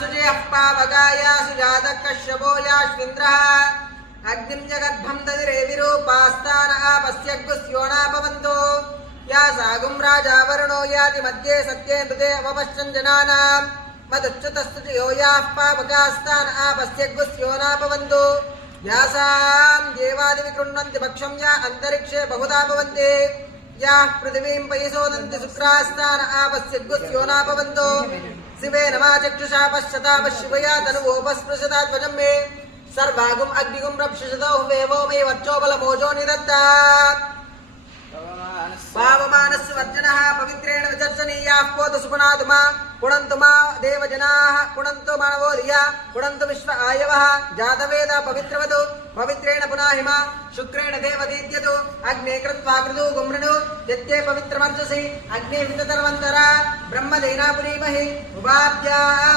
सुजयः पावकाया सुजातः कश्यपो याश्विन्द्रः अग्निं जगद्भं दधिरेविरूपास्तान आपस्यग्गुस्योना भवन्तु या सागुं राजा वरुणो याति मध्ये सत्येन्दुते अपपश्चन् जनानां मदुच्युतस्तुजयो याः पावकास्तान आपस्यग्गुस्योना भवन्तु यासां देवादिविकृण्वन्ति भक्षं या अन्तरिक्षे बहुधा भवन्ति याः पृथिवीं पयिसोदन्ति शुक्रास्तान आपस्यग्गुस्योना भवन्तु शिवे नमा चक्षुषा पश्यता पश्यवया तनुवोपस्पृशता ध्वजं मे सर्वागुम् अग्निगुं रक्षसतो वेवो मे वर्चोबलमोजो निदत्तात् पावमानस्य वर्जनः पवित्रेण विचर्चनीयाः पोतु सुपुनातुमा पुणन्तु मा देवजनाः पुणन्तु मानवो धिया पुणन्तु विश्व आयवः जातवेद पवित्रवतु पवित्रेण पुनाहिमा शुक्रेण देवदीद्यतु अग्ने कृत्वा कृतु गुम्रणु यत्ते पवित्रमर्चसि अग्ने विततर्वन्तरा ब्रह्मदेना पुरीमहि उपाद्या